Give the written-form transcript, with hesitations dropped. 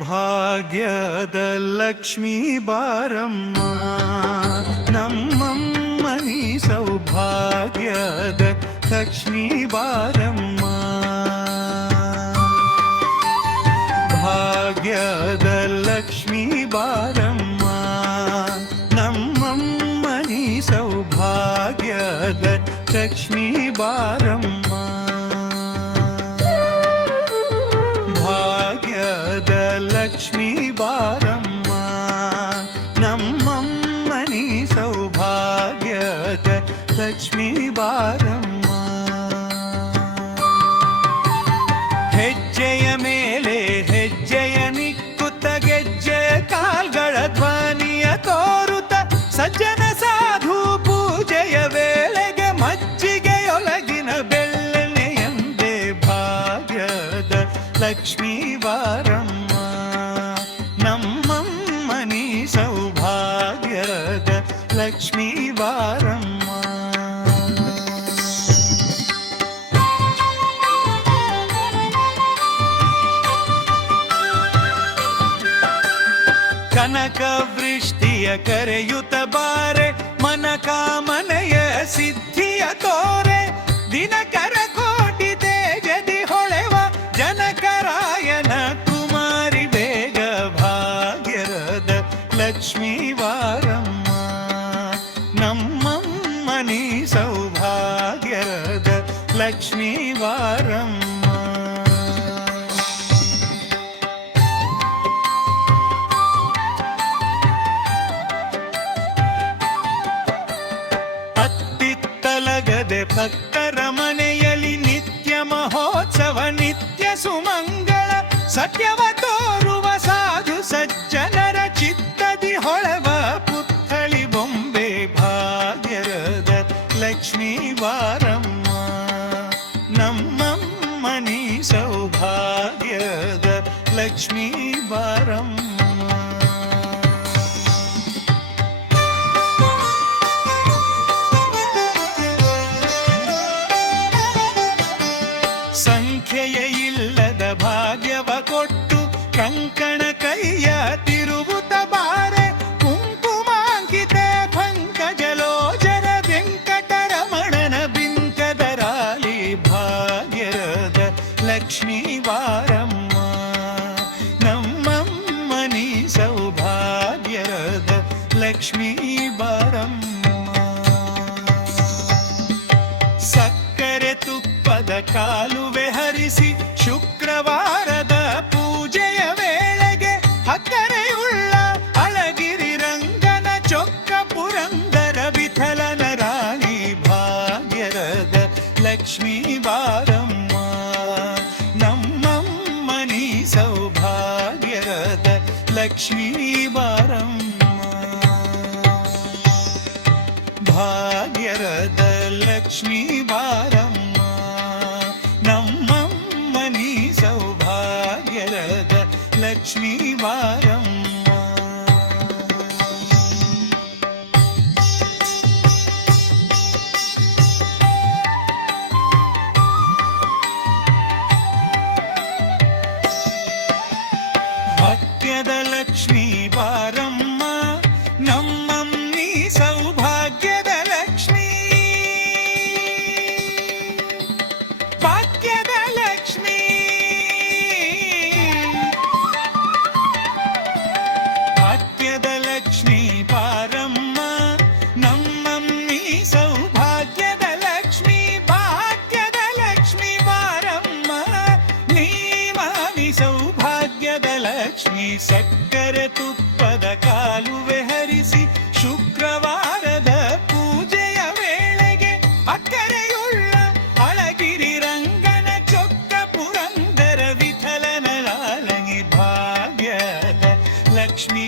ಭಾಗ್ಯದ ಲಕ್ಷ್ಮೀ ಬಾರಮ್ಮ ನಮ್ಮಮ್ಮನಿ ಸೌಭಾಗ್ಯದ ಲಕ್ಷ್ಮೀ ಬಾರಮ್ಮ ಭಾಗ್ಯದ ಲಕ್ಷ್ಮೀ ಬಾರಮ್ಮ ನಮ್ಮಮ್ಮನಿ ಸೌಭಾಗ್ಯದ ಲಕ್ಷ್ಮೀ ಬಾರಮ್ಮ ಭಾಗ್ಯದ ಲಕ್ಷ್ಮೀ ಬಾರಮ್ಮ ನಮ್ಮಮ್ಮನಿ ಸೌಭಾಗ್ಯದ ಲಕ್ಷ್ಮೀ ಬಾರಮ್ಮ ಹೆಜ್ಜೆಯ ಮೇಲೆ ಹೆಜ್ಜೆಯ ನಿಕ್ಕುತ್ತ ಗೆಜ್ಜೆಯ ಕಾಲ್ಗಳ ಧ್ವನಿಯ ತೋರುತ್ತ ಸಜ್ಜನ ಸಾಧು ಪೂಜೆಯ ವೇಳೆಗೆ ಮಜ್ಜಿಗೆಯೊಳಗಿನ ಬೆಳ್ಳೆಣ್ಣೆಯಂದೇ ಭಾಗ್ಯದ ಲಕ್ಷ್ಮೀ ಬಾರಮ್ಮ ನಮ್ಮಮ್ಮನಿ ಸೌಭಾಗ್ಯದ ಲಕ್ಷ್ಮೀ ಬಾರಮ್ಮ ಕನಕ ವೃಷ್ಟಿಯ ಕರೆಯುತ್ತ ಬಾರೆ ಮನಕಾಮನೆಯ ಸಿದ್ಧಿಯ ತೋರೆ ದಿನಕರ ಕೋಟಿ ತೇಜದಿ ಹೊಳೆವ ಜನಕರಾಯನ ಕುಮಾರಿ ಬೇಗ ಭಾಗ್ಯದ ಲಕ್ಷ್ಮೀ ಬಾರಮ್ಮ ನಮ್ಮಮ್ಮನಿ ಸೌಭಾಗ್ಯದ ಲಕ್ಷ್ಮೀ ಬಾರಮ್ಮ ಅತ್ತಿತ್ತಲಗದೆ ಭಕ್ತರ ಮನೆಯಲ್ಲಿ ನಿತ್ಯ ಮಹೋತ್ಸವ ನಿತ್ಯ ಸುಮಂಗಳ ಸತ್ಯವ ತೋರುವ ಸಾಧು ಸಜ್ಜನರ ಚಿತ್ತದಿ ಹೊಳೆವ ಪುತ್ಥಳಿ ಬೊಂಬೆ ಭಾಗ್ಯದ ಲಕ್ಷ್ಮೀ ಬಾರಮ್ಮ ನಮ್ಮಮ್ಮನಿ ಸೌಭಾಗ್ಯದ ಲಕ್ಷ್ಮೀ ಬಾರಮ್ಮ ಸಂಖ್ಯೆಯ ಇಲ್ಲದ ಭಾಗ್ಯವ ಕೊಟ್ಟು ಕಂಕಣ ಕೈಯ ತಿರುವುತ ಬಾರೆ ಕುಂಕುಮಾಂಕಿತ ಪಂಕಜಲೋಚನ ವೆಂಕಟರಮಣನ ಬಿಂಕದರಾಲಿ ಭಾಗ್ಯದ ಲಕ್ಷ್ಮೀ ಬಾರಮ್ಮ ನಮ್ಮಮ್ಮನಿ ಸೌಭಾಗ್ಯದ ಲಕ್ಷ್ಮೀ ಬಾರಮ್ಮ ಸಕ್ಕರೆ ತುಪ್ಪದ ಕಾಲುವೆ ಹರಿಸಿ ಶುಕ್ರವಾರದ ಪೂಜೆಯ ವೇಳೆಗೆ ಹಕ್ಕರೆಯುಳ್ಳ ಅಳಗಿರಿ ರಂಗನ ಚೊಕ್ಕ ಪುರಂದರ ವಿಠಲನ ರಾಣಿ ಭಾಗ್ಯರದ ಲಕ್ಷ್ಮೀ ಬಾರಮ್ಮ ನಮ್ಮಮ್ಮನಿ ಸೌಭಾಗ್ಯದ ಲಕ್ಷ್ಮೀ ಬಾರಮ್ಮ ಭಾಗ್ಯರದ ಲಕ್ಷ್ಮೀ ಬಾರಮ್ಮ ನಮ್ಮಮ್ಮನಿ ಸೌಭಾಗ್ಯದ ಲಕ್ಷ್ಮೀ ಬಾರಮ್ಮ ಭಾಗ್ಯದ ಲಕ್ಷ್ಮೀ ಬಾರಮ್ಮ ನಮ್ಮಮ್ಮನಿ ಸೌಭಾಗ್ಯದ ಲಕ್ಷ್ಮೀ ಭಾಗ್ಯದ ಲಕ್ಷ್ಮೀ ಭಾಗ್ಯದ ಲಕ್ಷ್ಮೀ ಬಾರಮ್ಮ ನಮ್ಮಮ್ಮನಿ ಸೌಭಾಗ್ಯದ ಲಕ್ಷ್ಮೀ ಭಾಗ್ಯದ ಲಕ್ಷ್ಮೀ ಬಾರಮ್ಮ ನೀಮಾನಿ ಸೌಭಾಗ್ಯದ ಲಕ್ಷ್ಮೀ ಸಕ್ಕರೆ ತುಪ್ಪದ ಕಾಲುವೆ ಹರಿಸಿ ಶುಕ್ರವಾರದ ಪೂಜೆಯ ವೇಳೆಗೆ ಅಕ್ಕರೆಯುಳ್ಳ ಅಳಗಿರಿ ರಂಗನ ಚೊಕ್ಕ ಪುರಂದರ ವಿಠಲನ ಲಾಲಗಿ ಭಾಗ್ಯದ ಲಕ್ಷ್ಮೀ